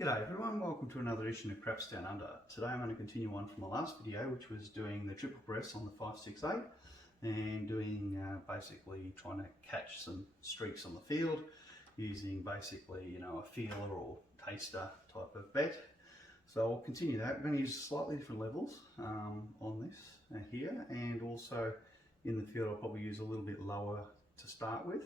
G'day everyone, welcome to another edition of Craps Down Under. Today I'm going to continue on from my last video, which was doing the triple press on the 568 and doing basically trying to catch some streaks on the field using basically, a feeler or taster type of bet. So I'll continue that. I'm going to use slightly different levels on this here, and also in the field I'll probably use a little bit lower to start with.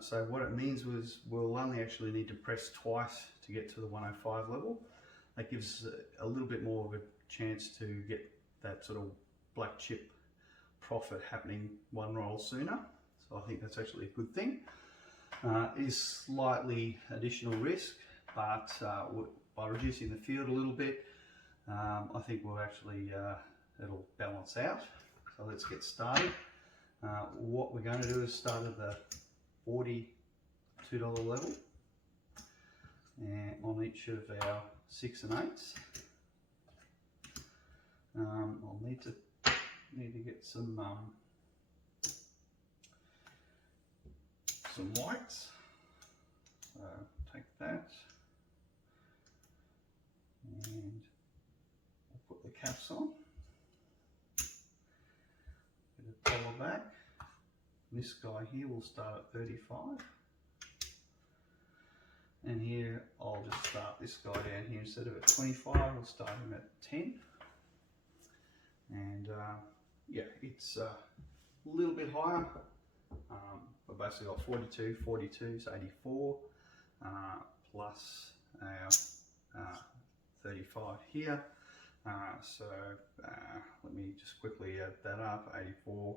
So what it means was we'll only actually need to press twice to get to the 105 level. That gives a little bit more of a chance to get that sort of black chip profit happening one roll sooner. So I think that's actually a good thing. Is slightly additional risk, but by reducing the field a little bit, I think we'll actually, it'll balance out. So let's get started. What we're going to do is start at the $42 level and on each of our 6 and 8s. I'll need to get some whites. So take that and I'll put the caps on. Get a collar back. This guy here will start at 35, and here I'll just start this guy down here. Instead of at 25, I'll start him at 10, and yeah, it's a little bit higher. We've basically got 42, 42, so 84, plus our 35 here. So let me just quickly add that up. 84.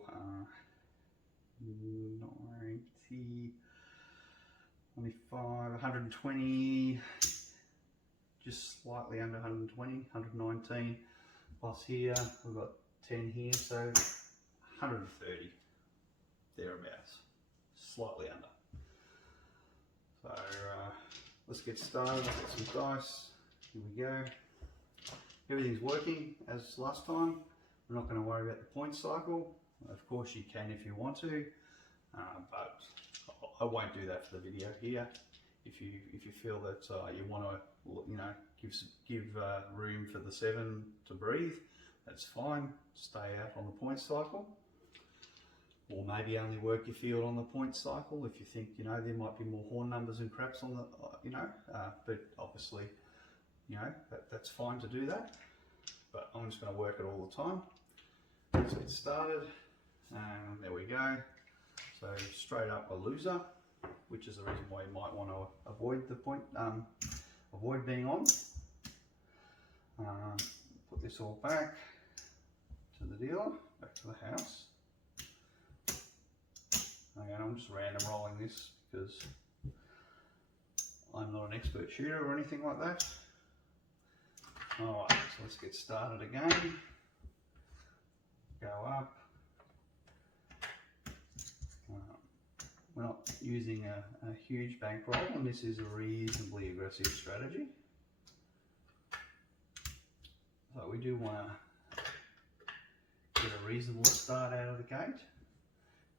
90, 25, 120, just slightly under 120, 119, plus here we've got 10 here, so 130, thereabouts, slightly under. So let's get started. Let's get some dice. Here we go. Everything's working as last time. We're not going to worry about the point cycle. Of course you can if you want to, but I won't do that for the video here. If you feel that you want to give room for the 7 to breathe, that's fine. Stay out on the point cycle, or maybe only work your field on the point cycle if you think there might be more horn numbers and craps on the but obviously that's fine to do that. But I'm just going to work it all the time. Let's get started. And there we go. So straight up a loser, which is the reason why you might want to avoid the point, avoid being on. Put this all back to the dealer, back to the house. Again, I'm just random rolling this because I'm not an expert shooter or anything like that. Alright, so let's get started again. Go up. We're not using a huge bankroll, and this is a reasonably aggressive strategy. So we do want to get a reasonable start out of the gate,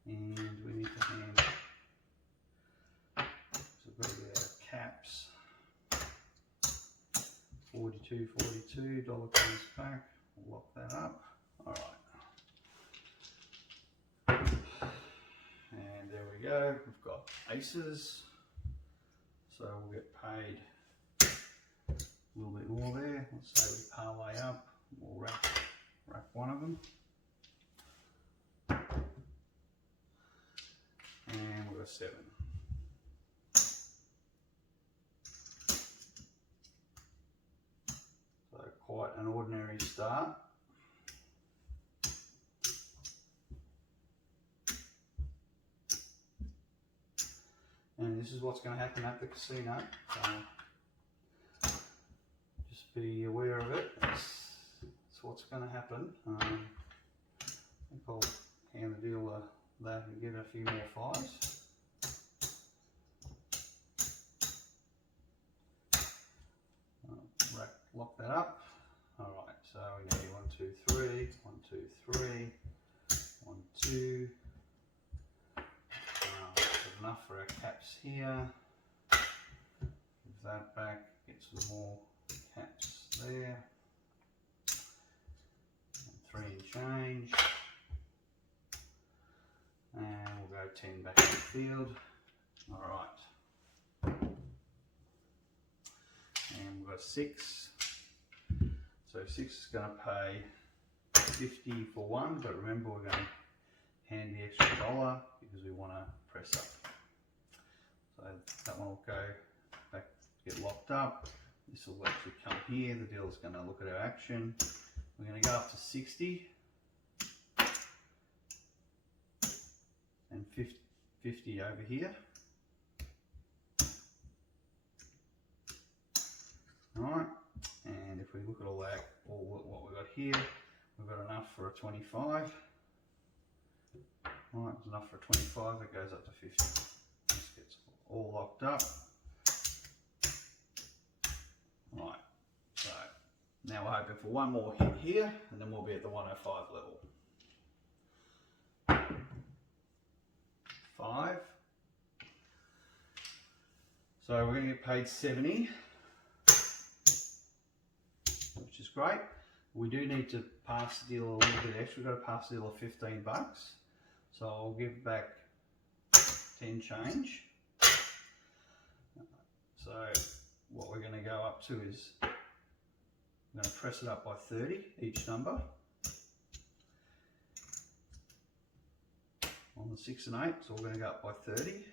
and we need to hand. So we've got to get our caps. 42, 42, dollar comes back. We'll lock that up. All right. And there we go, we've got aces, so we'll get paid a little bit more there. Let's say we parlay up, we'll rack one of them, and we've got 7. So quite an ordinary start. And this is what's going to happen at the casino. So just be aware of it. That's what's going to happen. I think I'll hand the dealer that and give it a few more 5s. Lock that up. All right. So we need 1, 2, 3, 1, 2, 3, 1, 2. Enough for our caps here. Give that back. get some more caps there. And 3 and change. And we'll go 10 back in the field. Alright. And we've got 6. So 6 is going to pay 50 for one, but remember we're going to hand the extra $1 because we want to press up. So that one will go back, get locked up. This will actually come here. The dealer's going to look at our action. We're going to go up to 60 and 50 over here. Alright, and if we look at all what we've got here, we've got enough for a 25. Alright, there's enough for a 25, it goes up to 50. This gets all locked up. Right, so now we're hoping for one more hit here, and then we'll be at the 105 level. 5. So we're going to get paid 70, which is great. We do need to pass the dealer a little bit extra. We've got to pass the dealer 15 bucks. So I'll give back 10 change. So what we're going to go up to is, I'm going to press it up by 30 each number. On the 6 and 8, so we're going to go up by 30.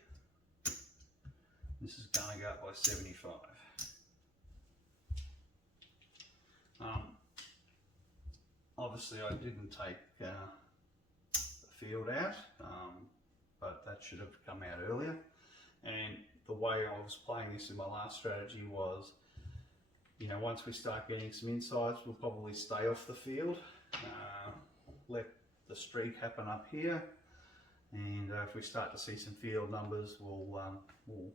This is going to go up by 75. Obviously I didn't take the field out, but that should have come out earlier. And the way I was playing this in my last strategy was, you know, once we start getting some insights, we'll probably stay off the field, let the streak happen up here, and if we start to see some field numbers, we'll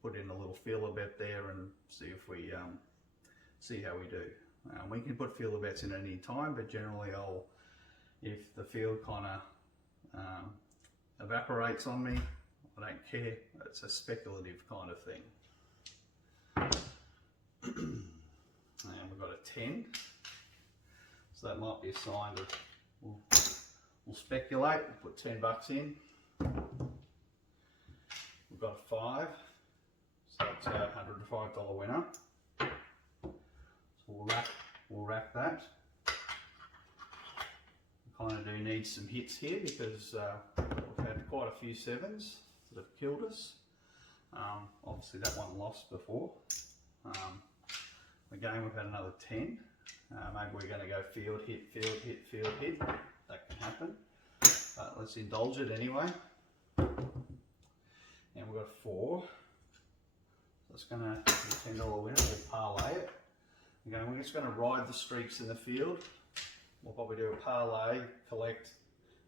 put in a little feeler bet there and see if we see how we do. We can put feeler bets in at any time, but generally if the field kind of evaporates on me, I don't care. It's a speculative kind of thing. And we've got a 10, so that might be a sign that we'll speculate. We'll put 10 bucks in. We've got a 5, so it's a $105 winner. So we'll rack that. We kind of do need some hits here because we've had quite a few 7s that have killed us. Obviously that one lost before. Again, we've had another 10. Maybe we're going to go field hit, field hit, field hit. That can happen. But let's indulge it anyway. And we've got 4. So it's going to be a $10 winner. We'll parlay it. Again, we're just going to ride the streaks in the field. We'll probably do a parlay, collect,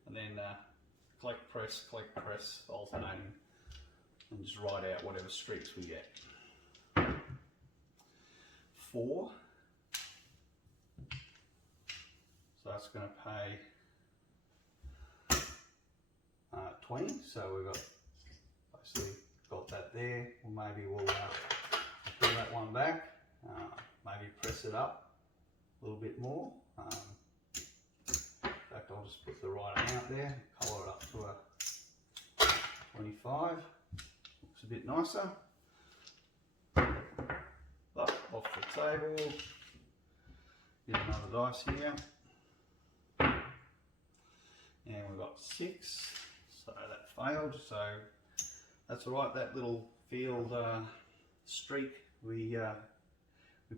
and then collect, press, alternating, and just ride out whatever streaks we get. 4. So that's going to pay 20. So we've got basically got that there. Or maybe we'll pull that one back. Maybe press it up a little bit more. In fact, I'll just put the right amount there, colour it up to a 25. Looks a bit nicer. But off the table, get another dice here. And we've got 6, so that failed. So that's all right. That little field streak, we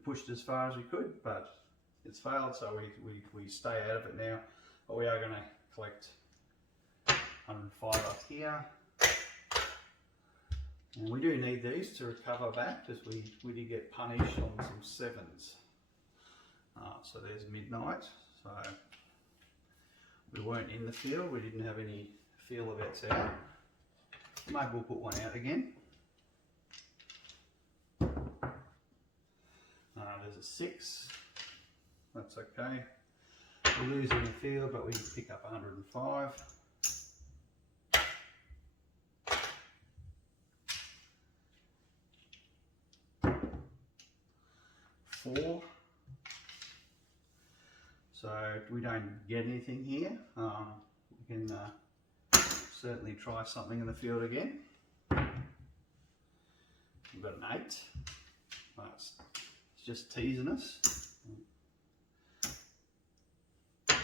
pushed as far as we could, but it's failed, so we stay out of it now. But we are going to collect 105 up here. And we do need these to recover back because we did get punished on some 7s. So there's midnight. So we weren't in the field, we didn't have any feeler bets out. Maybe we'll put one out again. There's a 6, that's okay. We lose in the field, but we pick up 105. So we don't get anything here. We can certainly try something in the field again. We've got an 8. It's just teasing us. There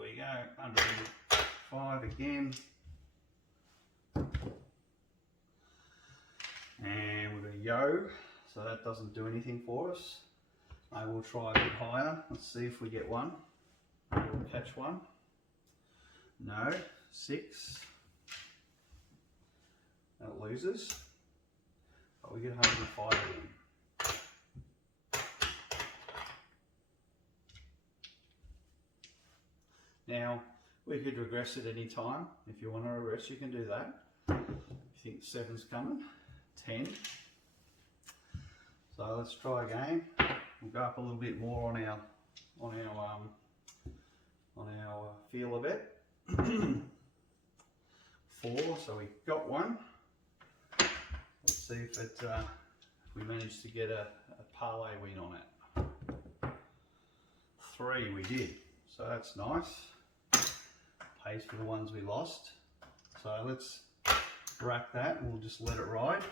we go, 105 again. And we've got a yo, so that doesn't do anything for us. I will try a bit higher. Let's see if we get one. We'll catch one. No, 6. That loses. But we get 105 again. Now, we could regress at any time. If you want to regress, you can do that. If you think 7's coming, 10. So let's try again. We'll go up a little bit more on our feeler bet. 4, so we got one. Let's see if we managed to get a parlay win on it. 3 we did, so that's nice. Pays for the ones we lost. So let's rack that and we'll just let it ride.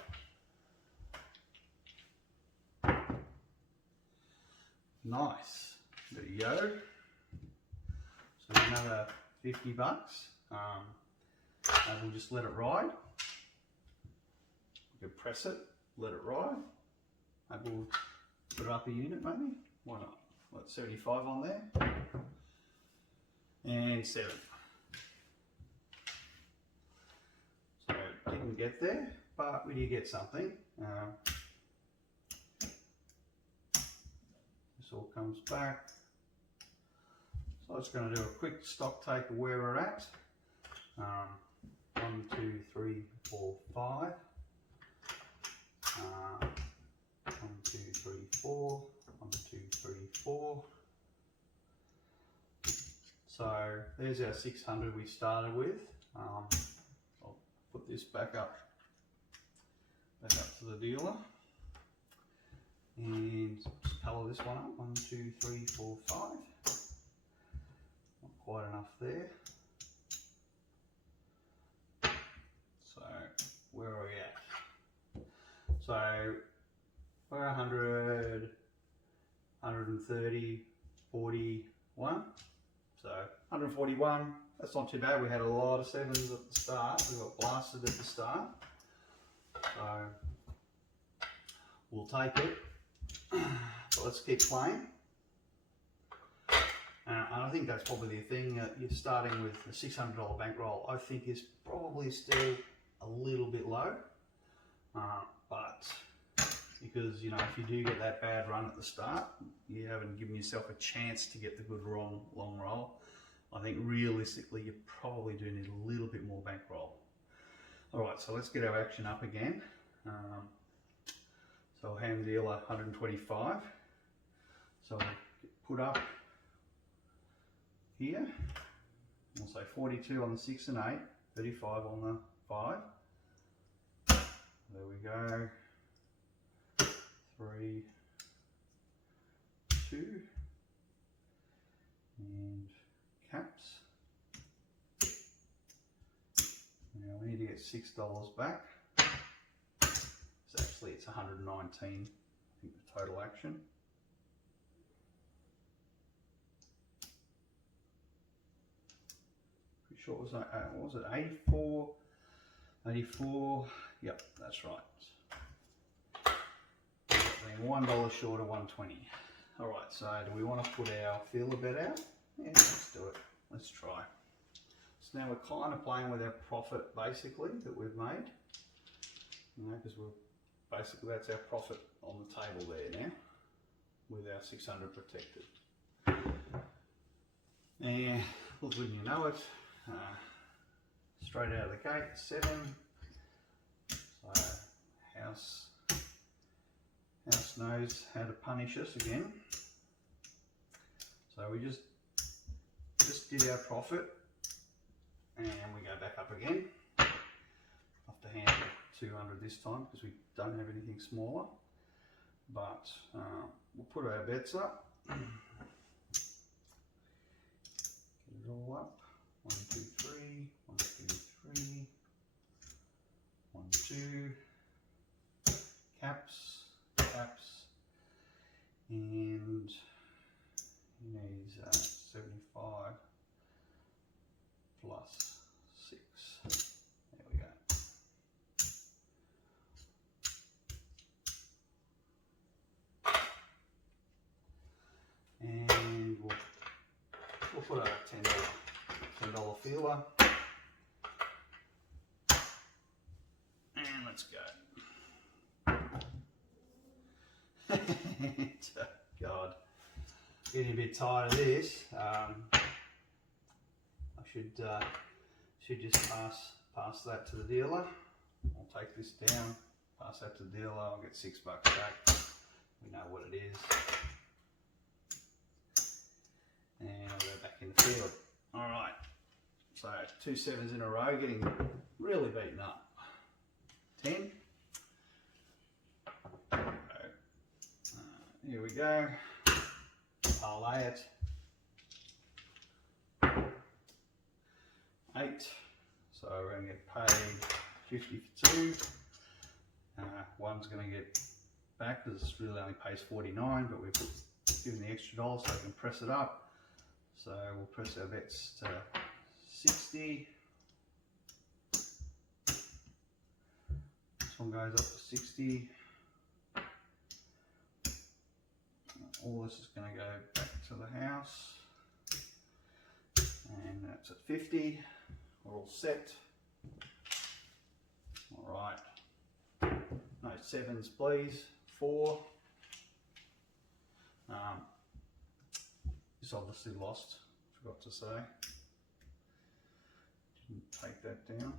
Nice. Got a yo. So another 50 bucks. And we'll just let it ride. We can press it, let it ride. Maybe we'll put it up a unit maybe. Why not? What, 75 on there? And 7. So didn't get there, but we did get something. This all comes back. So I'm just going to do a quick stock take of where we're at. 1, 2, 3, 4, 5. 1, 2, 3, 4. 1, 2, 3, 4. So there's our 600 we started with. I'll put this back up to the dealer. And just colour this one up. 1, 2, 3, 4, 5. Not quite enough there. So where are we at? So we're 100, 130, 41. So 141. That's not too bad. We had a lot of 7s at the start. We got blasted at the start. So we'll take it. But let's keep playing. And I think that's probably the thing. You're starting with a $600 bankroll. I think is probably still a little bit low. But because, you know, if you do get that bad run at the start, you haven't given yourself a chance to get the good long roll. I think realistically you probably do need a little bit more bankroll. Alright, so let's get our action up again. So I'll hand the dealer 125. So I'll put up here. We'll say 42 on the 6 and 8, 35 on the 5. There we go. 3, 2, and caps. Now we need to get $6 back. So actually it's 119, I think the total action. Pretty sure it was, what was it, 84? 84, yep, that's right. $1 short of 120. Alright, so do we want to put our feeler bet out? Yeah, let's do it. Let's try. So now we're kind of playing with our profit basically that we've made. You know, because we're basically, that's our profit on the table there now with our 600 protected. And well, wouldn't you know it, straight out of the gate, 7. So house knows how to punish us again. So we just did our profit and we go back up again. I have to handle 200 this time because we don't have anything smaller. But we'll put our bets up. put a $10 feeler. And let's go. God, getting a bit tired of this. I should just pass that to the dealer. I'll take this down, pass that to the dealer. I'll get $6 back. We know what it is. And I'll go back in the field. All right. So 2 7s in a row, getting really beaten up. 10. Here we go. Parlay it. 8. So we're going to get paid 50 for 2. One's going to get back because it really only pays 49, but we've given the extra $1 so we can press it up. So we'll press our bets to 60. This one goes up to 60. All this is going to go back to the house. And that's at 50. We're all set. All right. No 7s, please. 4. This obviously lost. Forgot to say. Didn't take that down.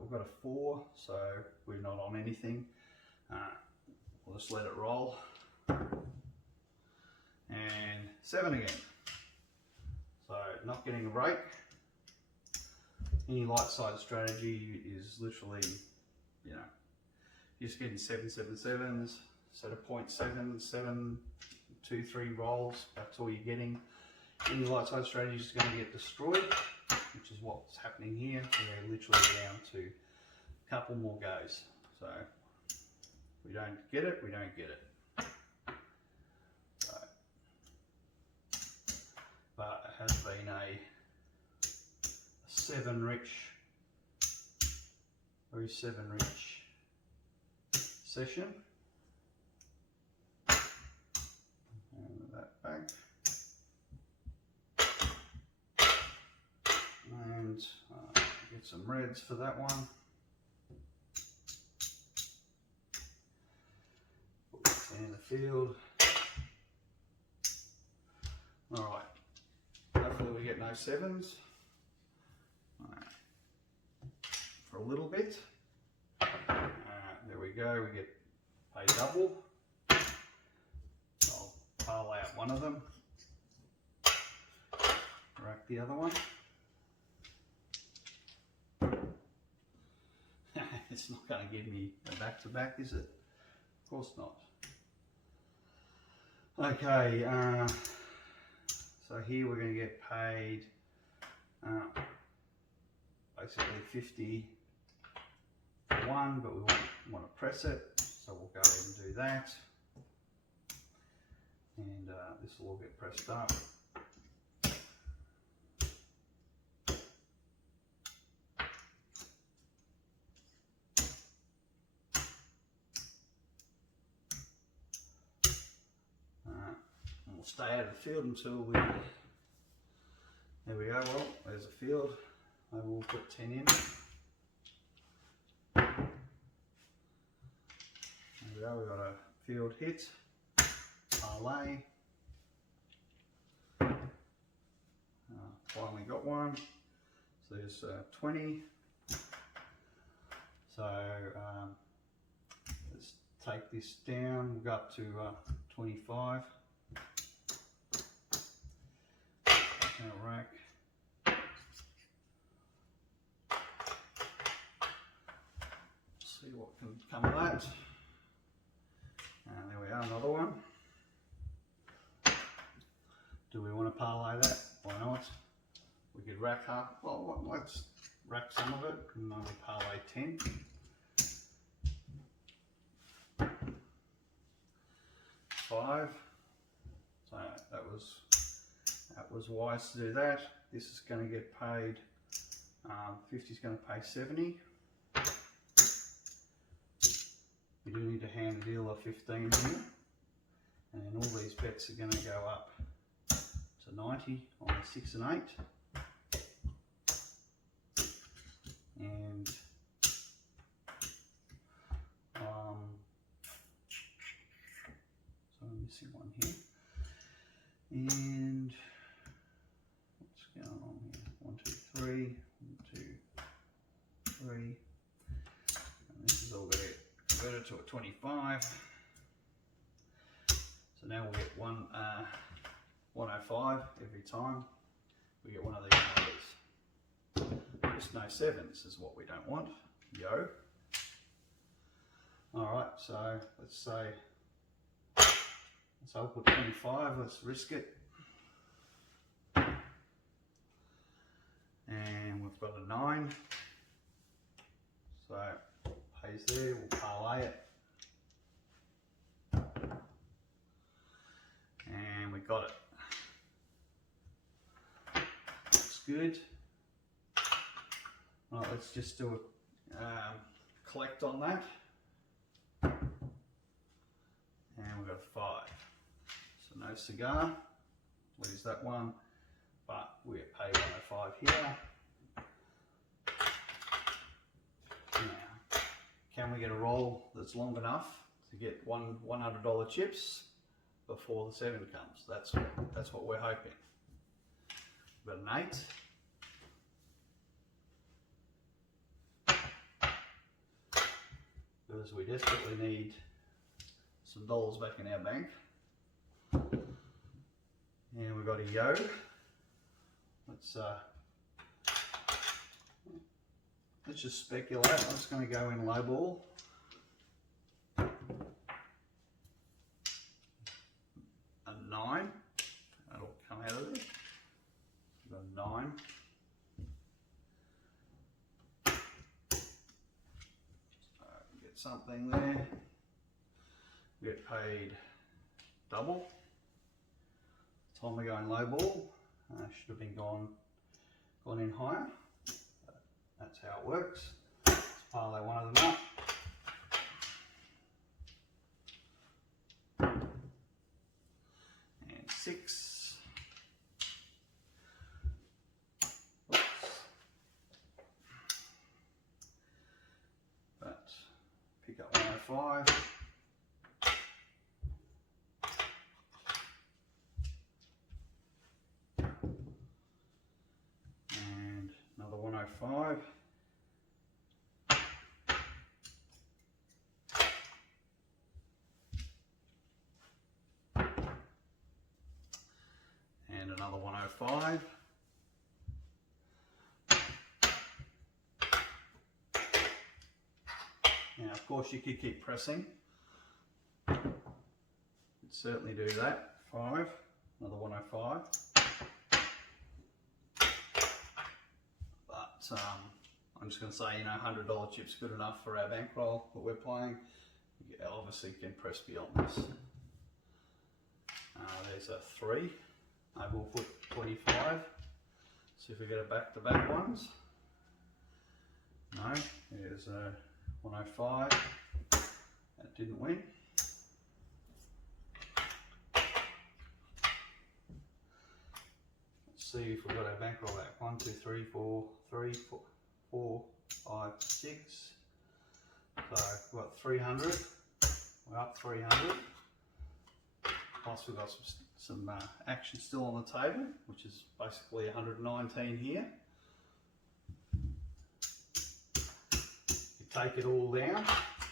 We've got a 4, so we're not on anything. We'll just let it roll. And 7 again. So not getting a break. Any light side strategy is literally, you know, you're just getting 7 7 7s, set a 0.7 7 2 3 rolls. That's all you're getting. Any light side strategy is going to get destroyed, which is what's happening here. We're literally down to a couple more goes. So if we don't get it, we don't get it. So, but it has been a 7 rich, very 7 rich session. And that back. And get some reds for that one. Put this in the field. Alright, hopefully we get no 7s. For a little bit. There we go, we get paid double. I'll parlay out one of them. Rack the other one. It's not going to give me a back-to-back, is it? Of course not. Okay, so here we're going to get paid basically 50 for 1, but we want to press it, so we'll go ahead and do that. And this will all get pressed up. We'll stay out of the field until we, there we go, well, there's a field. I will put 10 in. There we go, we've got a field hit, parlay. Finally got one. So there's 20. So let's take this down, we'll go up to 25. Rack. See what can come of that. And there we are, another one. Do we want to parlay that? Why not? We could rack half. Well, let's rack some of it and only parlay 10. Five. So that was wise to do that. This is going to get paid. 50 is going to pay 70. We do need to hand the dealer 15 here, and then all these bets are going to go up That's a 90 on the 6 and 8. And so I'm missing one here. And what's going on here? 1, 2, 3, 1, 2, 3. And this is all going to get converted to a 25. So now we'll get 105 every time we get one of these numbers. Just no 7s is what we don't want. Yo. Alright, so let's say, so I'll put 25, let's risk it. And we've got a 9. So pays there, we'll parlay it. And we got it. Looks good. Right, let's just do a collect on that. And we've got a 5. So no cigar, lose that one, but we pay 105 here. Now, can we get a roll that's long enough to get $100 chips before the 7 comes? That's what we're hoping. We've got an 8. Because we desperately need some dollars back in our bank. And we've got a yo. Let's just speculate. I'm just going to go in low ball. A 9. That'll come out of there. We've got a 9. Get something there. We get paid double. Time we go in low ball. Should have been gone in higher. But that's how it works. Let's parlay one of them up. And 6. Oops. But pick up 105. Another 105. And another 105. Now, of course, you could keep pressing. You'd certainly do that. 5, another 105. I'm just going to say, $100 chips good enough for our bankroll that we're playing. You obviously can press beyond this. There's a 3. I will put 25. See if we get a back-to-back ones. No, there's a 105. That didn't win. See if we've got our bankroll back. 1, 2, 3, 4, 3, 4, 5, 6. So we've got 300. We're up 300. Plus we've got some action still on the table, which is basically 119 here. You take it all down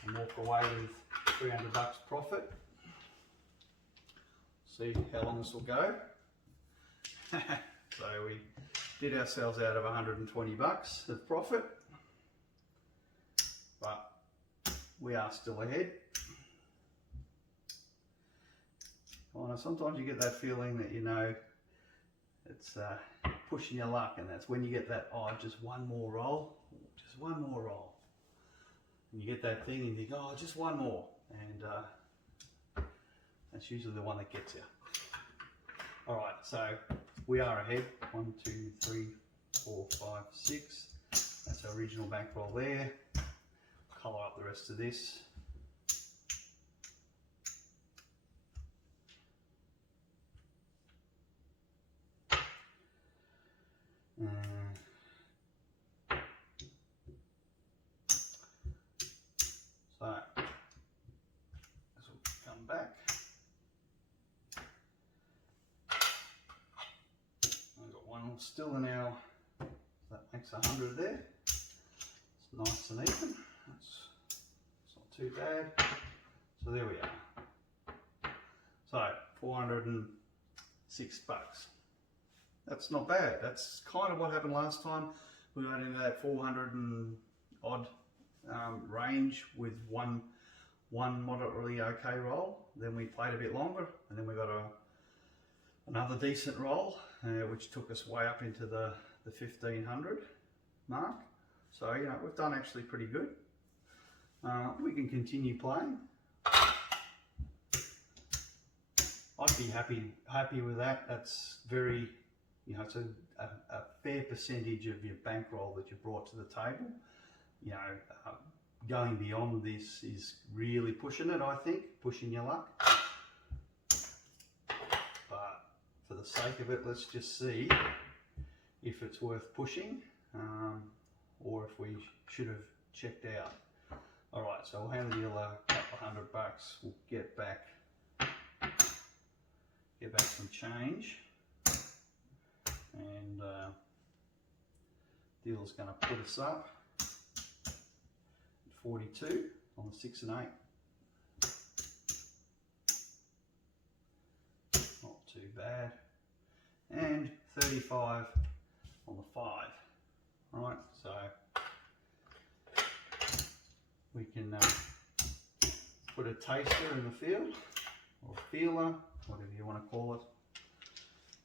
and walk away with 300 bucks profit. See how long this will go. So we did ourselves out of 120 bucks of profit, but we are still ahead. Well, sometimes you get that feeling that it's pushing your luck, and that's when you get that, oh, just one more roll, just one more roll. And you get that thing and you think, oh, just one more, and that's usually the one that gets you. All right, so we are ahead. 1, 2, 3, 4, 5, 6. That's our original bankroll there. Colour up the rest of this. So this will come back. I've got one still in our, that makes 100 there. It's nice and even. It's not too bad. So there we are. So 406 bucks. That's not bad. That's kind of what happened last time. We went into that 400 and odd range with one moderately okay roll. Then we played a bit longer, and then we got another decent roll, which took us way up into the 1500 mark. So you know, we've done actually pretty good. We can continue playing. I'd be happy with that. That's very, you know, it's a fair percentage of your bankroll that you brought to the table. You know, going beyond this is really pushing it, I think, pushing your luck. But for the sake of it, let's just see if it's worth pushing, or if we should have checked out. All right, so we'll hand the dealer a couple of $100. We'll get back some change, and dealer's going to put us up at 42 on the 6 and 8. Not too bad. And 35 on the 5. All right, so we can put a taster in the field, or feeler, whatever you want to call it.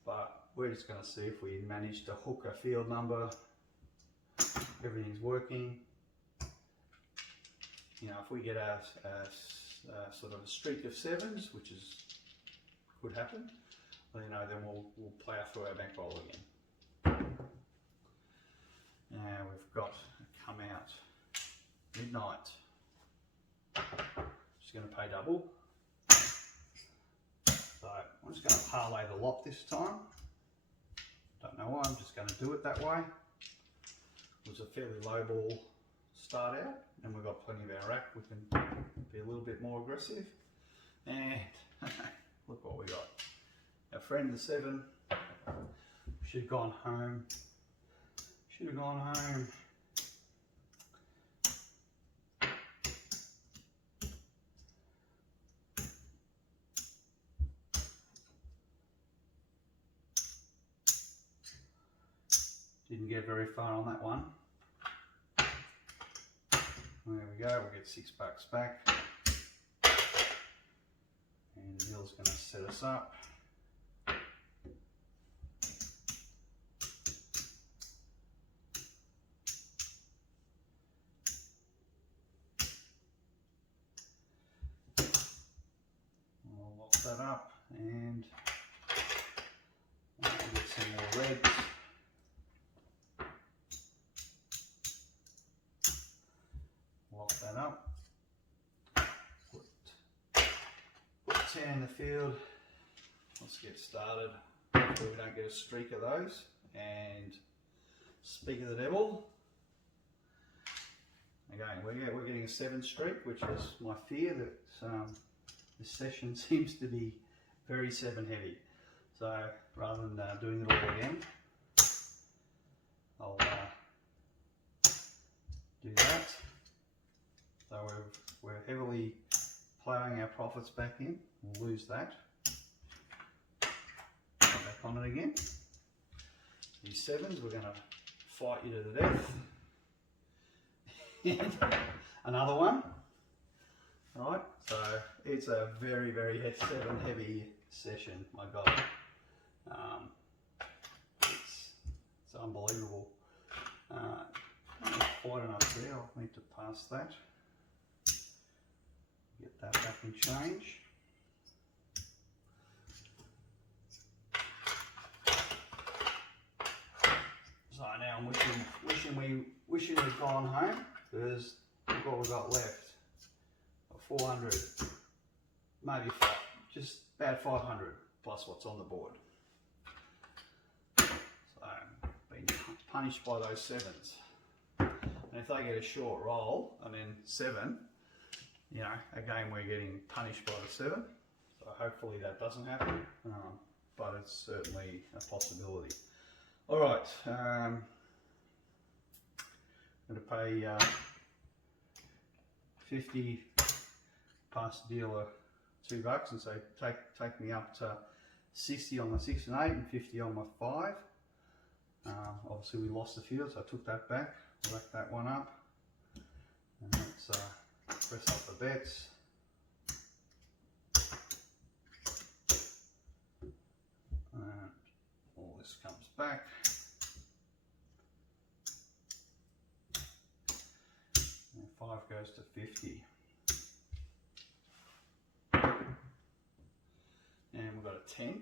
But we're just going to see if we manage to hook a field number. Everything's working. You know, if we get a sort of a streak of 7s, which could happen, well, you know, then we'll plough through our bankroll again. Now we've got come out midnight. Just going to pay double. So I'm just going to parlay the lot this time. Don't know why, I'm just going to do it that way. It was a fairly low ball start out, and we've got plenty of our rack. We can be a little bit more aggressive. And look what we got. Our friend the 7 should have gone home. Should have gone home. Didn't get very far on that one. There we go, we'll get $6 back. And Neil's going to set us up. I'll lock that up, and we'll get some more reds. Lock that up. Put 10 in the field. Let's get started. Hopefully we don't get a streak of those. And speak of the devil. Again, we're getting a 7 streak, which is my fear that this session seems to be very 7 heavy. So rather than doing it all again, I'll do that. So we're heavily ploughing our profits back in. We'll lose that. Come back on it again. These 7s, we're going to fight you to the death. Another one. All right. So it's a very, very 7 heavy session. My God. It's unbelievable. Not quite enough there. I'll need to pass that. Get that back in change. So now I'm wishing we'd gone home, because look what we've got left. 400, maybe just about 500 plus what's on the board. So been punished by those 7s. And if they get a short roll and then 7, you know, again we're getting punished by the 7. So hopefully that doesn't happen, but it's certainly a possibility. All right, I'm going to pay 50 past the dealer $2 and say take me up to 60 on my 6 and 8 and 50 on my 5. Obviously we lost the field, so I took that back, racked that one up, and let's press up the bets. And all this comes back. And 5 goes to 50. And we've got a 10.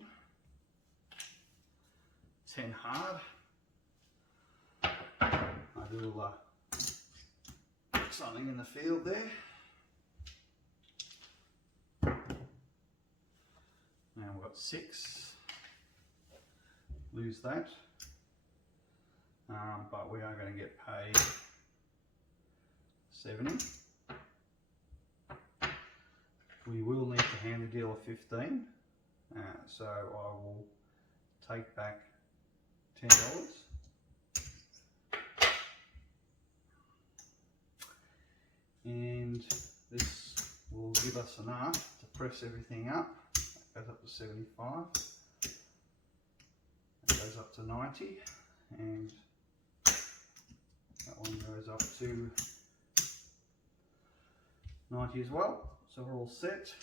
10 hard. I will put something in the field there. Now we've got 6. Lose that. But we are going to get paid 70. We will need to hand the dealer 15. So I will take back $10. And this will give us enough to press everything up. That goes up to 75. That goes up to 90. And that one goes up to 90 as well. So we're all set.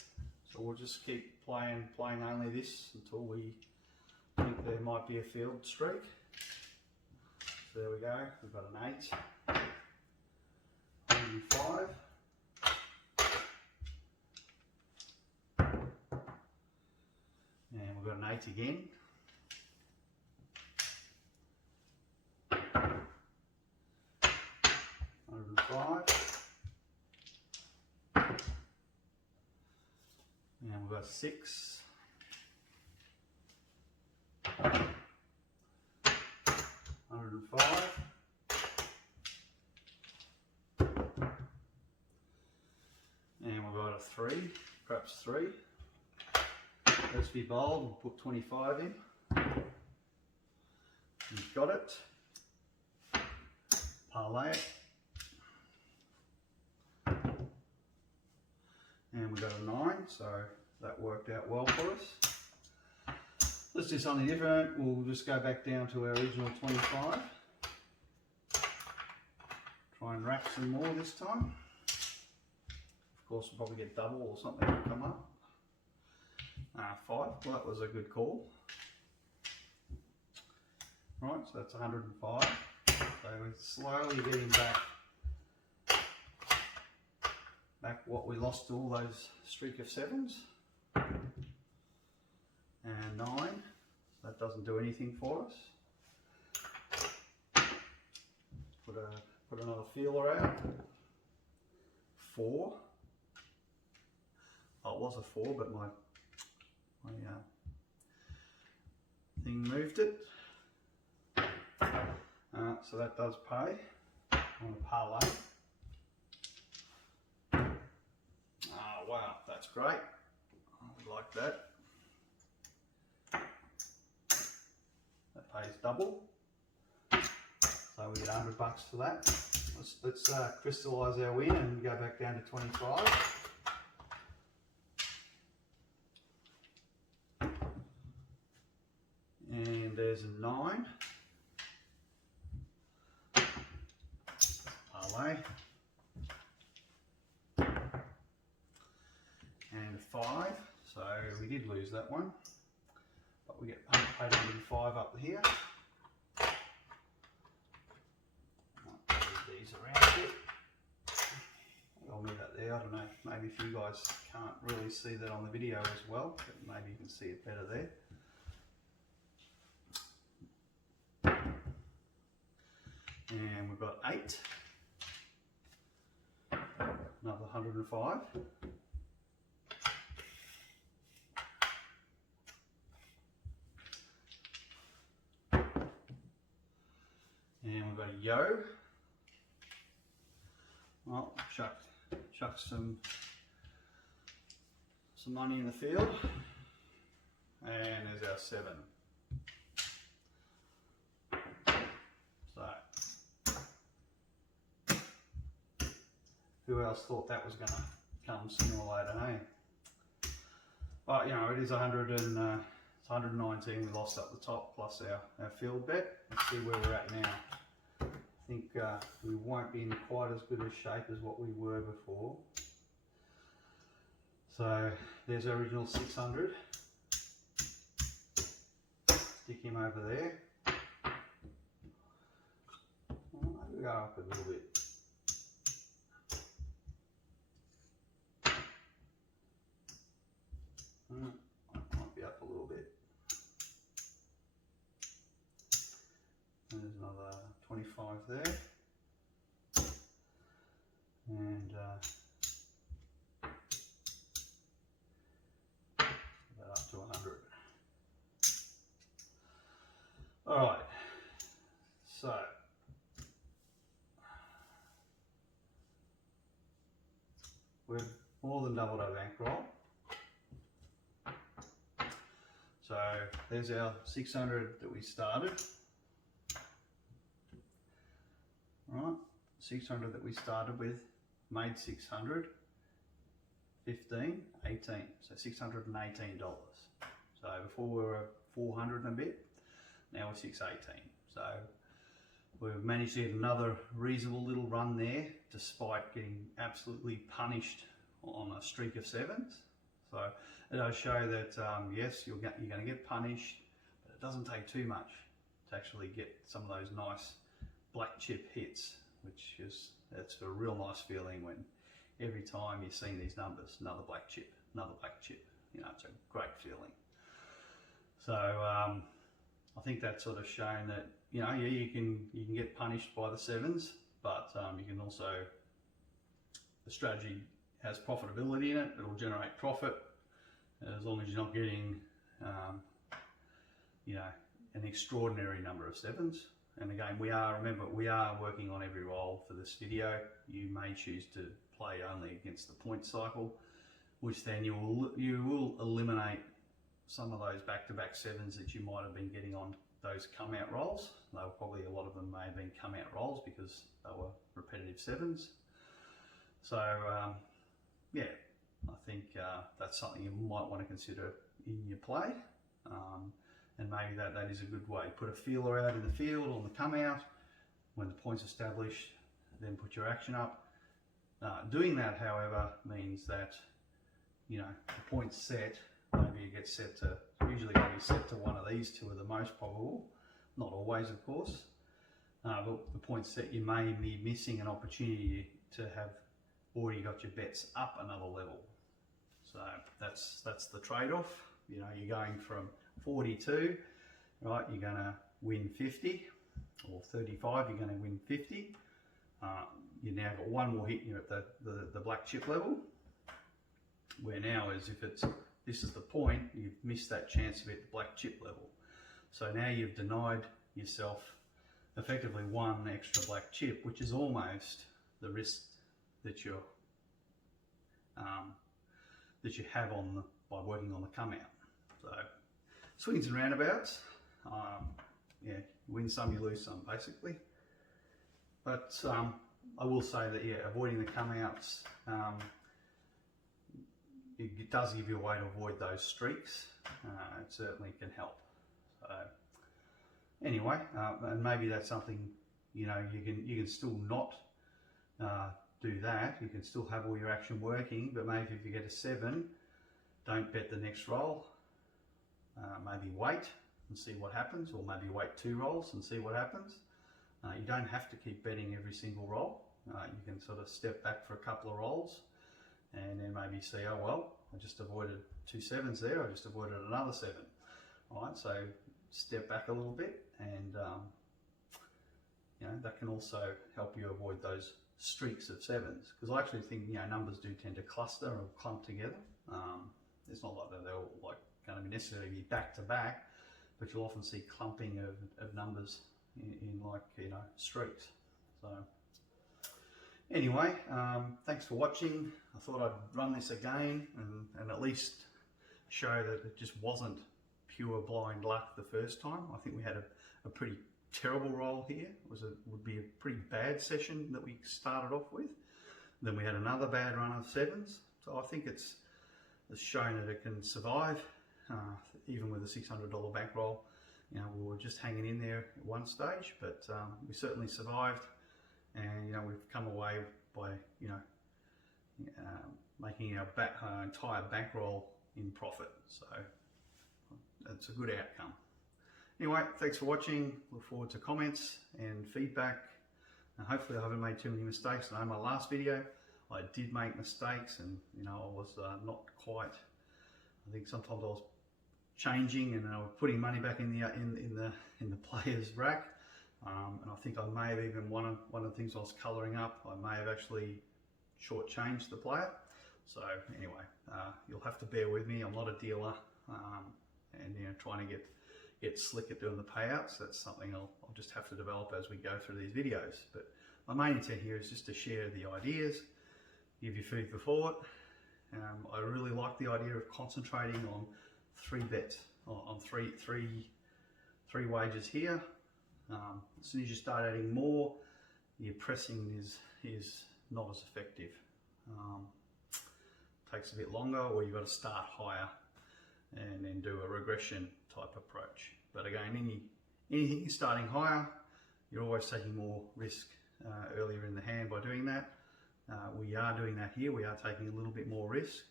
So we'll just keep playing only this until we think there might be a field streak. So there we go, we've got an 8, 105, and we've got an 8 again, 105, and we've got 6, 105, and we've got a 3, perhaps 3. Let's be bold, we'll put 25 in. You've got it. Parlay it. And we got a 9, so that worked out well for us. Let's do something different. We'll just go back down to our original 25. Try and rack some more this time. Of course, we'll probably get double or something will come up. 5, well that was a good call. Right, so that's 105. So we're slowly getting back what we lost to all those streak of 7s. And 9, so that doesn't do anything for us. Put another feeler out. 4. Oh, it was a 4, but my thing moved it. So that does pay on a parlay. Oh wow, that's great. I like that. That pays double. So we get $100 for that. Let's crystallise our win and go back down to 25. And there's a 9. Parlay. And a 5. So we did lose that one. But we get paid 105 up here. I'll move these around a bit. I'll move that there. I don't know, maybe if you guys can't really see that on the video as well, but maybe you can see it better there. And we've got 8. Another 105. And we've got a yo. Well, chuck some money in the field. And there's our 7. So, who else thought that was going to come sooner or later, hey? But, you know, it is 100 and it's 119 we lost up the top, plus our field bet. Let's see where we're at now. I think we won't be in quite as good a shape as what we were before. So, there's our original 600. Stick him over there. Maybe go up a little bit. Might be up a little bit. There's another 25 there. And that up to 100. Alright, so we've more than doubled our bankroll. So there's our 600 that we started. Right, 600 that we started with, made 600, 15, 18, so $618. So before we were 400 and a bit, now we're 618. So we've managed to get another reasonable little run there, despite getting absolutely punished on a streak of 7s. So it does show that yes, you're going to get punished, but it doesn't take too much to actually get some of those nice black chip hits, that's a real nice feeling when every time you're seeing these numbers, another black chip, you know, it's a great feeling. So I think that's sort of shown that, you know, yeah, you can get punished by the 7s, but you can also, the strategy has profitability in it, it'll generate profit as long as you're not getting you know, an extraordinary number of 7s. And again, remember, we are working on every roll for this video. You may choose to play only against the point cycle, which then you will eliminate some of those back-to-back 7s that you might have been getting on those come-out rolls. A lot of them may have been come-out rolls because they were repetitive 7s. So yeah, I think that's something you might want to consider in your play. And maybe that is a good way. Put a feeler out in the field on the come out. When the point's established, then put your action up. Doing that, however, means that, you know, the point's set. Maybe it gets set to, usually going to be set to one of these two are the most probable. Not always, of course. But the point's set, you may be missing an opportunity to have already got your bets up another level. So that's the trade-off. You know, you're going from 42, right? You're going to win 50, or 35. You're going to win 50. You now got one more hit. You're at the black chip level. Where now is this is the point. You've missed that chance to hit the black chip level. So now you've denied yourself effectively one extra black chip, which is almost the risk that you have by working on the come out. So swings and roundabouts. Yeah, you win some, you lose some, basically. But I will say that, yeah, avoiding the come outs, it does give you a way to avoid those streaks. It certainly can help. So anyway, and maybe that's something, you know, you can still not do that. You can still have all your action working, but maybe if you get a 7, don't bet the next roll. Maybe wait and see what happens, or maybe wait 2 rolls and see what happens. You don't have to keep betting every single roll. You can sort of step back for a couple of rolls and then maybe see, oh well, I just avoided 2 7s there, I just avoided another 7. All right, so step back a little bit, and you know, that can also help you avoid those streaks of 7s, because I actually think, you know, numbers do tend to cluster or clump together. It's not like that they're all like going to necessarily be back to back, but you'll often see clumping of numbers in like, you know, streaks. So anyway, thanks for watching. I thought I'd run this again and at least show that it just wasn't pure blind luck the first time. I think we had a pretty terrible roll here. Would be a pretty bad session that we started off with. Then we had another bad run of sevens. So I think it's shown that it can survive, even with a $600 bankroll. You know, we were just hanging in there at one stage, but we certainly survived, and you know, we've come away by, you know, making our entire bankroll in profit. So that's a good outcome. Anyway, thanks for watching. Look forward to comments and feedback. And hopefully I haven't made too many mistakes. I know my last video I did make mistakes, and you know, I was not quite. I think sometimes I was changing and I was putting money back in the player's rack, and I think I may have even one of the things I was colouring up, I may have actually shortchanged the player. So anyway, you'll have to bear with me. I'm not a dealer, and you know, trying to get slick at doing the payouts. That's something I'll just have to develop as we go through these videos. But my main intent here is just to share the ideas, give you food for thought. I really like the idea of concentrating on 3 bets, on three wagers here. As soon as you start adding more, your pressing is not as effective. Takes a bit longer, or you've got to start higher and then do a regression type approach. But again, anything you're starting higher, you're always taking more risk earlier in the hand by doing that. We are doing that here. We are taking a little bit more risk,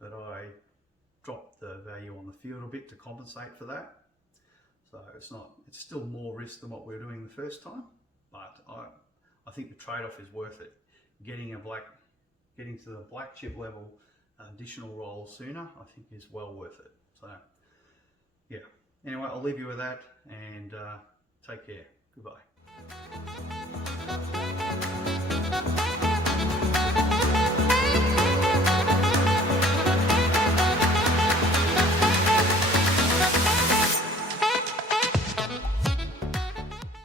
but I dropped the value on the field a bit to compensate for that. So it's still more risk than what we were doing the first time, but I think the trade-off is worth it. Getting to the black chip level, additional roll sooner, I think is well worth it. So yeah, anyway, I'll leave you with that, and take care. Goodbye.